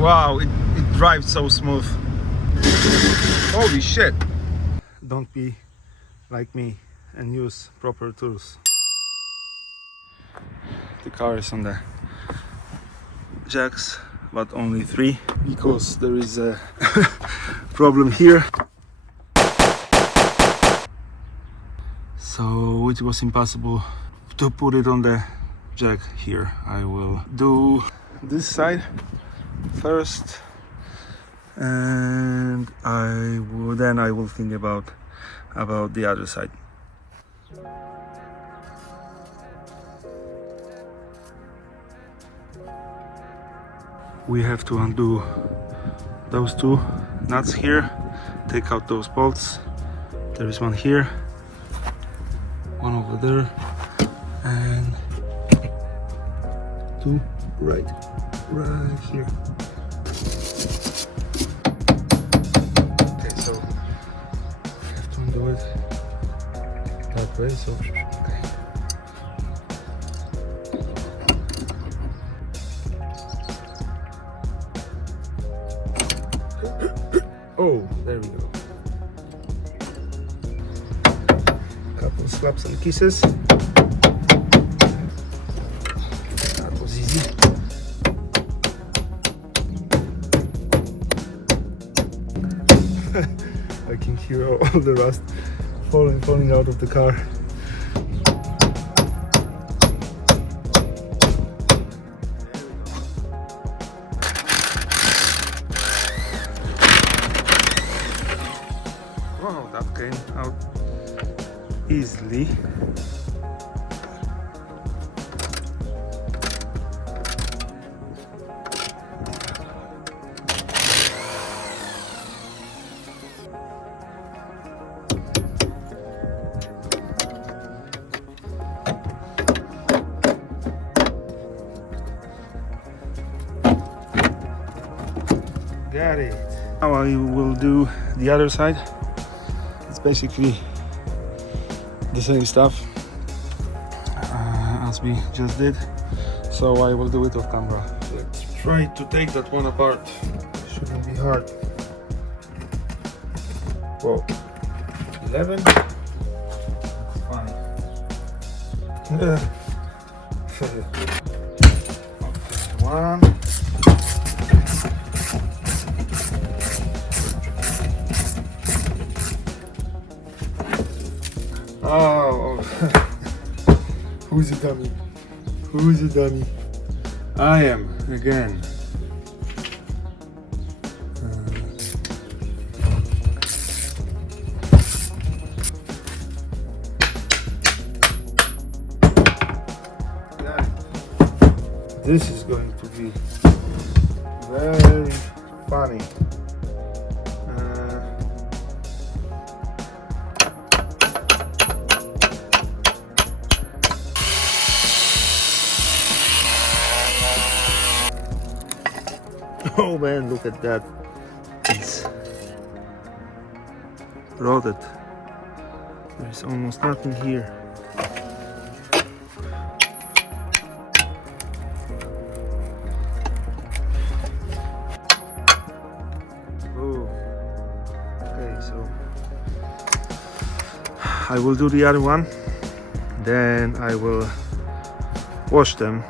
Wow, it drives so smooth. Holy shit! Don't be like me and use proper tools. The car is on the jacks, but only 3 because there is a problem here. So it was impossible to put it on the jack here. I will do this side first, and then I will think about the other side. We have to undo those 2 nuts here, take out those bolts. There is one here, one over there, and 2 right here. Okay, so I have to undo it that way, so okay. Oh, there we go. Couple slaps and kisses. That was easy. I can hear all the rust falling out of the car. Wow, that came out easily. Got it. Now I will do the other side. It's basically the same stuff as we just did, so I will do it off camera. Let's try to take that one apart. Shouldn't be hard. Whoa, 11. Fine. One. Oh, who's a dummy? Who's a dummy? I am, again. Yeah. This is going to be very funny. Oh man, look at that. It's rotted. There's almost nothing here. Oh. Okay, so I will do the other one. Then I will wash them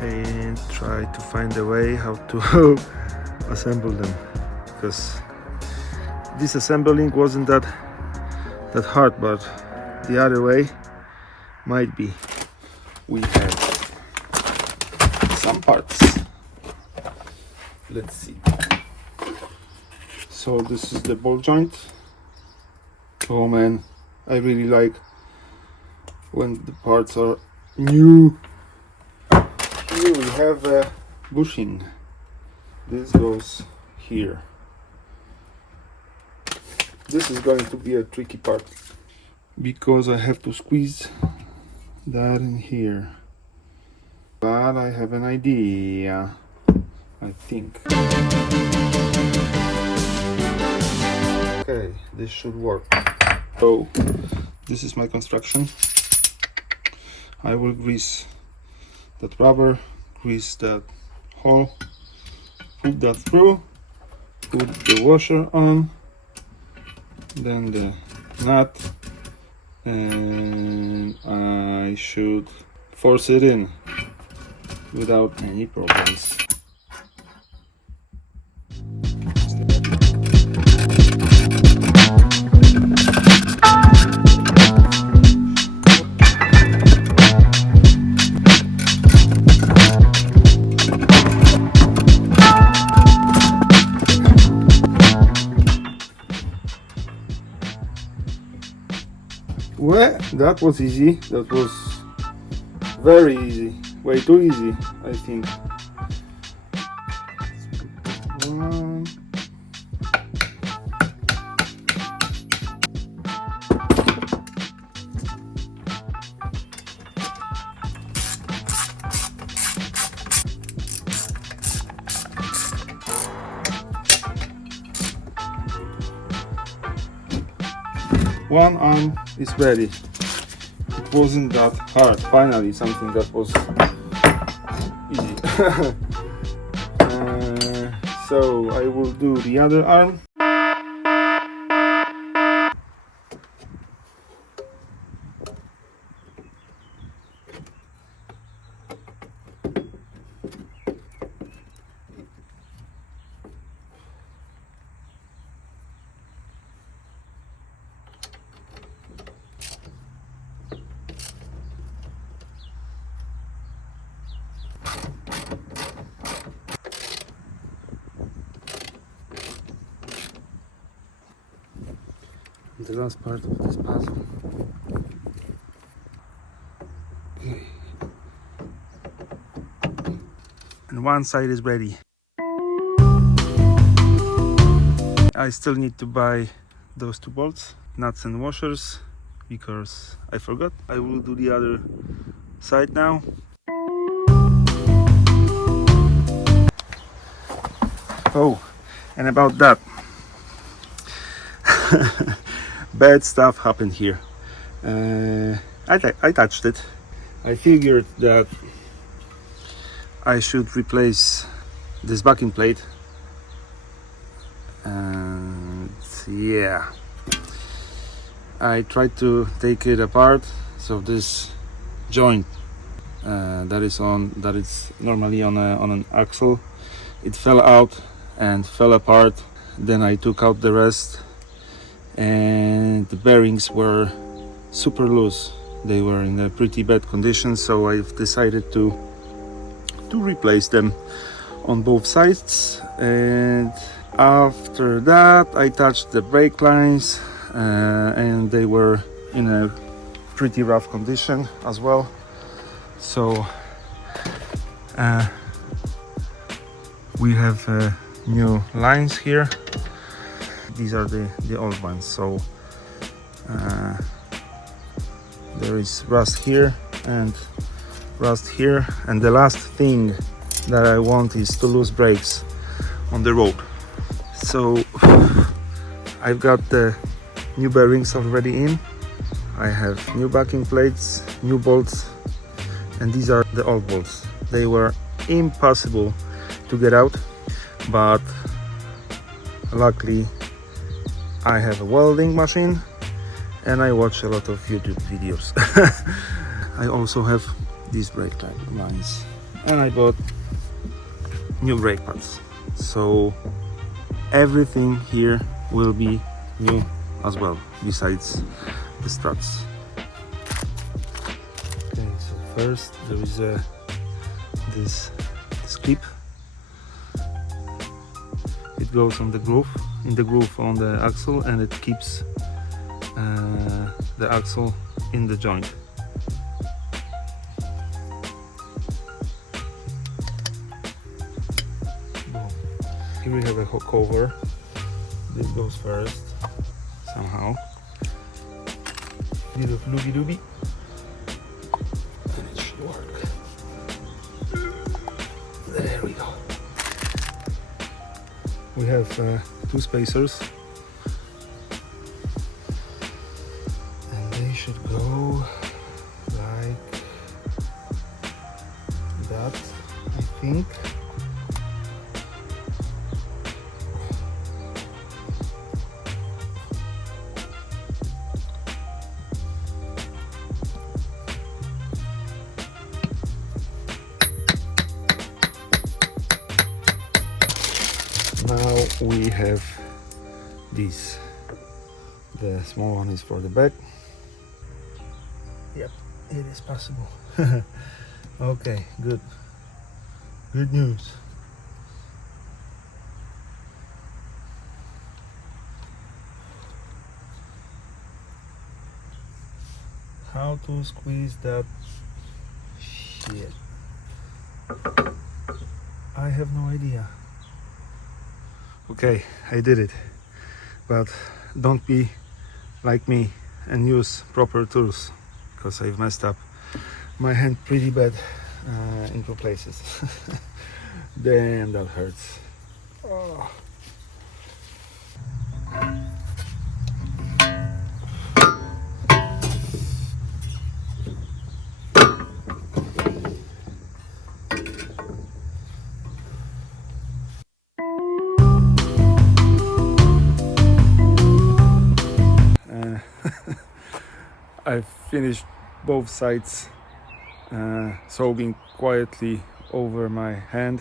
and try to find a way how to assemble them, because disassembling wasn't that hard, but the other way might be. We have some parts. Let's see. So this is the ball joint. Oh man, I really like when the parts are new. Here we have a bushing. This goes here. This is going to be a tricky part because I have to squeeze that in here. But I have an idea, I think. Okay, this should work. So this is my construction. I will grease that rubber, grease that hole, put that through, put the washer on, then the nut, and I should force it in without any problems. Well, that was easy. That was very easy. Way too easy, I think. One. One arm is ready. It wasn't that hard. Finally, something that was easy. So I will do the other arm. The last part of this puzzle. Okay. And one side is ready. I still need to buy those two bolts, nuts and washers, because I forgot. I will do the other side now. Oh, and about that. Bad stuff happened here. I touched it. I figured that I should replace this backing plate, and yeah, I tried to take it apart. So this joint that is normally on an axle, it fell out and fell apart. Then I took out the rest, and the bearings were super loose. They were in a pretty bad condition, so I've decided to replace them on both sides. And after that I touched the brake lines, and they were in a pretty rough condition as well. So we have new lines here. These are the old ones, so there is rust here and rust here, and the last thing that I want is to lose brakes on the road. So I've got the new bearings already in. I have new backing plates, new bolts, and these are the old bolts. They were impossible to get out, but luckily I have a welding machine and I watch a lot of YouTube videos. I also have these brake lines, and I bought new brake pads, so everything here will be new as well, besides the struts. Okay, so first there is this clip. It goes on the groove, in the groove on the axle, and it keeps the axle in the joint. Here we have a cover. This goes first, somehow. Little looby dooby, and it should work. There we go. We have two spacers, and they should go like that, I think. Now we have this. The small one is for the back. Yep, it is possible. Okay, good. Good news. How to squeeze that shit? I have no idea. Okay, I did it. But don't be like me and use proper tools, because I've messed up my hand pretty bad in two places. Damn, that hurts. Oh. I've finished both sides, soaking quietly over my hand.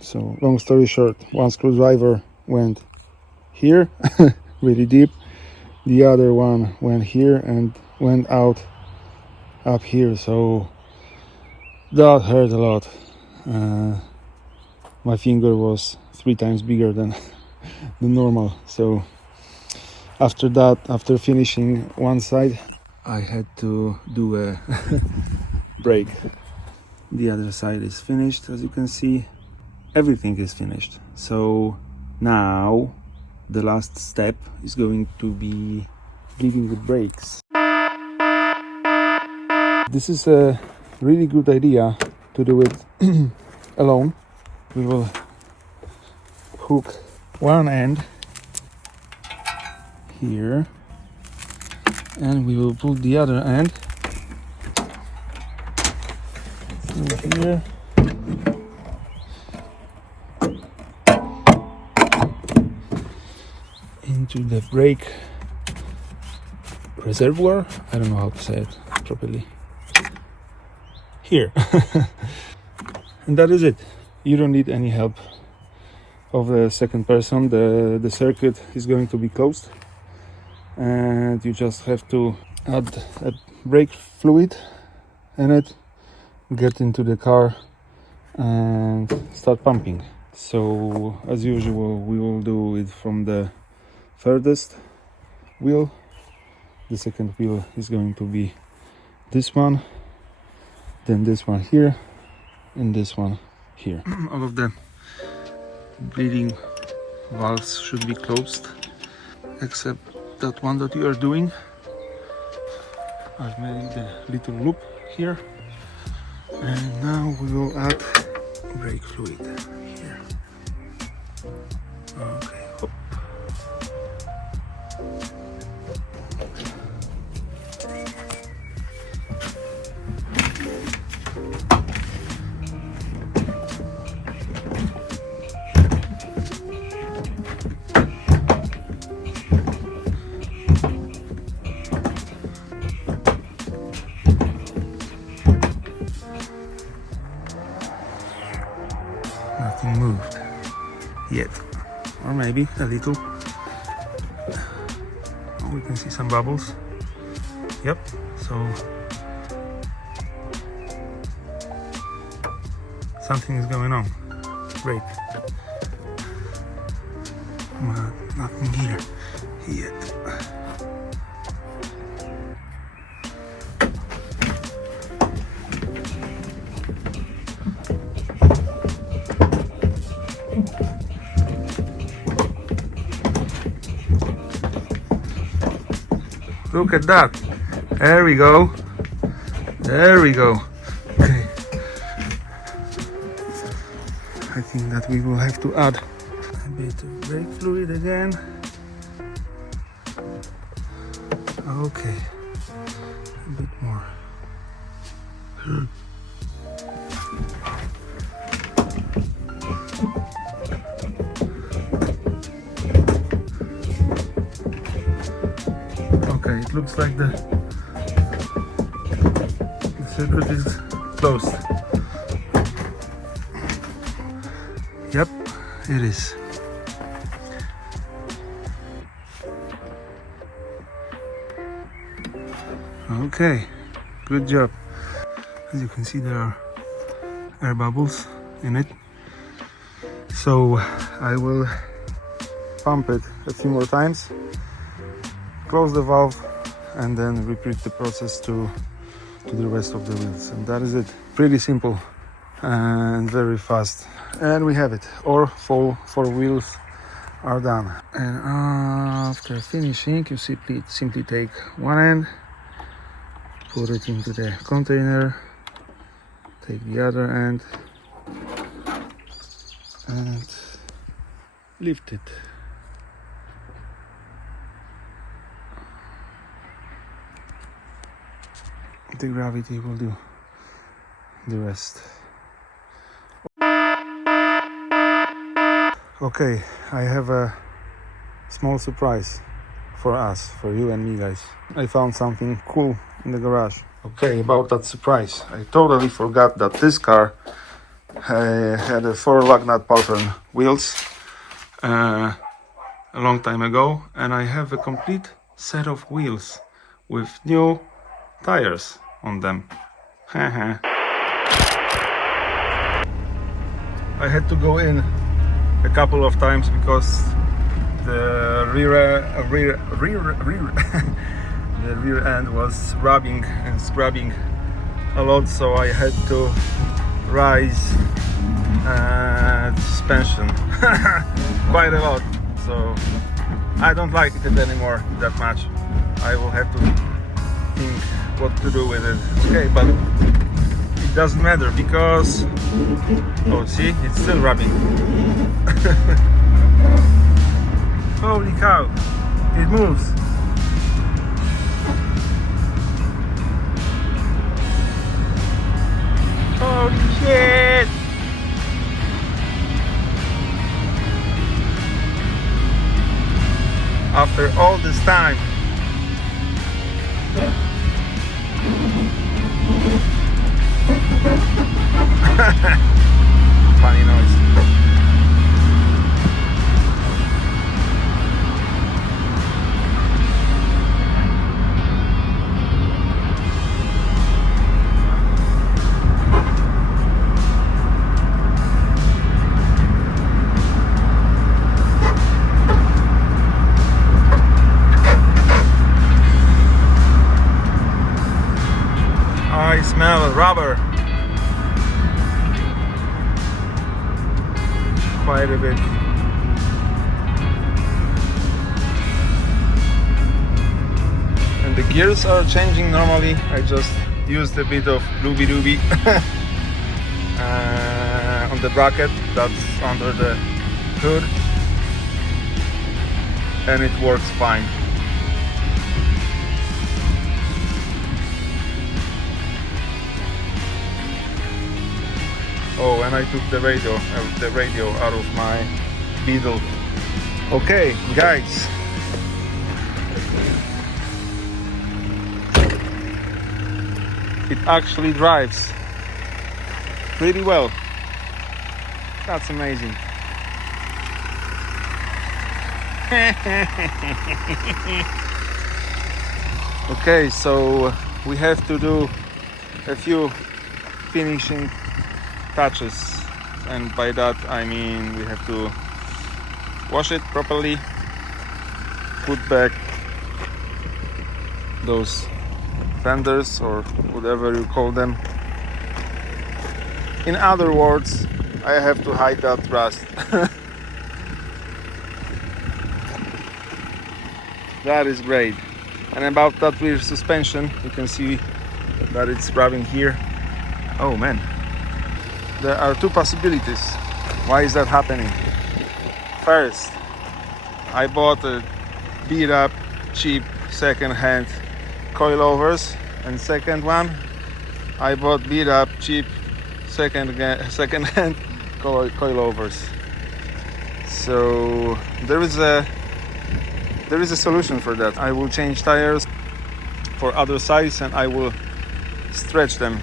So long story short, one screwdriver went here really deep, the other one went here and went out up here, so that hurt a lot. My finger was 3 times bigger than the normal, so after that, after finishing one side, I had to do a break. The other side is finished, as you can see. Everything is finished. So now the last step is going to be bleeding the brakes. This is a really good idea to do it alone. We will hook one end here and we will put the other end through here. Into the brake reservoir. I don't know how to say it properly. Here. And that is it. You don't need any help of the second person. The circuit is going to be closed and you just have to add a brake fluid in it, get into the car and start pumping. So as usual, we will do it from the furthest wheel. The second wheel is going to be this one, then this one here, and this one here. All of the bleeding valves should be closed, except that one that you are doing. I've made the little loop here, and now we will add brake fluid here. Okay, hop. Nothing moved yet, or maybe a little. Oh, we can see some bubbles. Yep, so something is going on. Great. But nothing here yet. Look at that. There we go. There we go. Okay. I think that we will have to add a bit of brake fluid again. Okay. A bit more. Okay, it looks like the circuit is closed. it is. Okay, good job. As you can see, there are air bubbles in it. So I will pump it a few more times, close the valve, and then repeat the process to the rest of the wheels. And that is it. Pretty simple and very fast. And we have it. All four wheels are done. And after finishing, you simply take one end, put it into the container, take the other end, and lift it. The gravity will do the rest. Okay, I have a small surprise for us, for you and me, guys. I found something cool in the garage. Okay, about that surprise. I totally forgot that this car had a 4 lug nut pattern wheels a long time ago, and I have a complete set of wheels with new tires on them. I had to go in a couple of times because the the rear end was rubbing and scrubbing a lot, so I had to raise suspension quite a lot. So I don't like it anymore that much. I will have to think what to do with it. Okay, but it doesn't matter because, oh, see, it's still rubbing. Holy cow, it moves. Holy shit! After all this time. Funny noise. I smell rubber quite a bit. And the gears are changing normally. I just used a bit of looby dooby on the bracket that's under the hood, and it works fine. Oh, and I took the radio out of my Beetle. Okay, guys. It actually drives pretty well. That's amazing. Okay, so we have to do a few finishing touches, and by that I mean we have to wash it properly, put back those fenders or whatever you call them. In other words, I have to hide that rust. That is great. And about that rear suspension, you can see that it's rubbing here. Oh man. There are two possibilities. Why is that happening? First, I bought a beat up, cheap, second-hand coilovers, and second one, I bought beat up, cheap, second-hand coilovers. So there is a solution for that. I will change tires for other size and I will stretch them.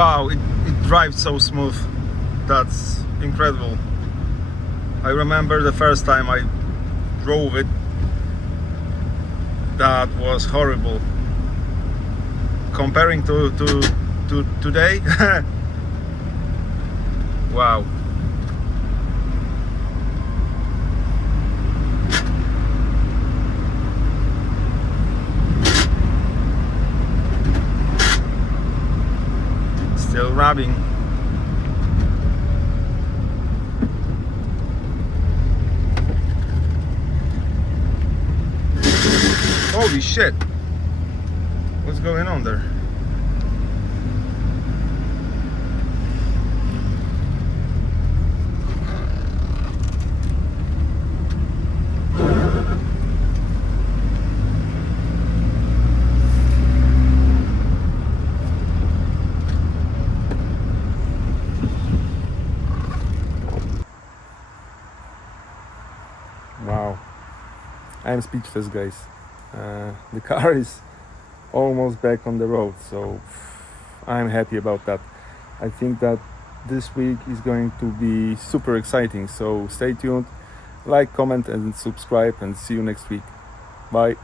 Wow, it drives so smooth. That's incredible. I remember the first time I drove it, that was horrible. Comparing to today, wow. Still rubbing. Holy shit! What's going on there? Wow, I'm speechless, guys. The car is almost back on the road, so I'm happy about that. I think that this week is going to be super exciting, so stay tuned, like, comment and subscribe, and see you next week. Bye.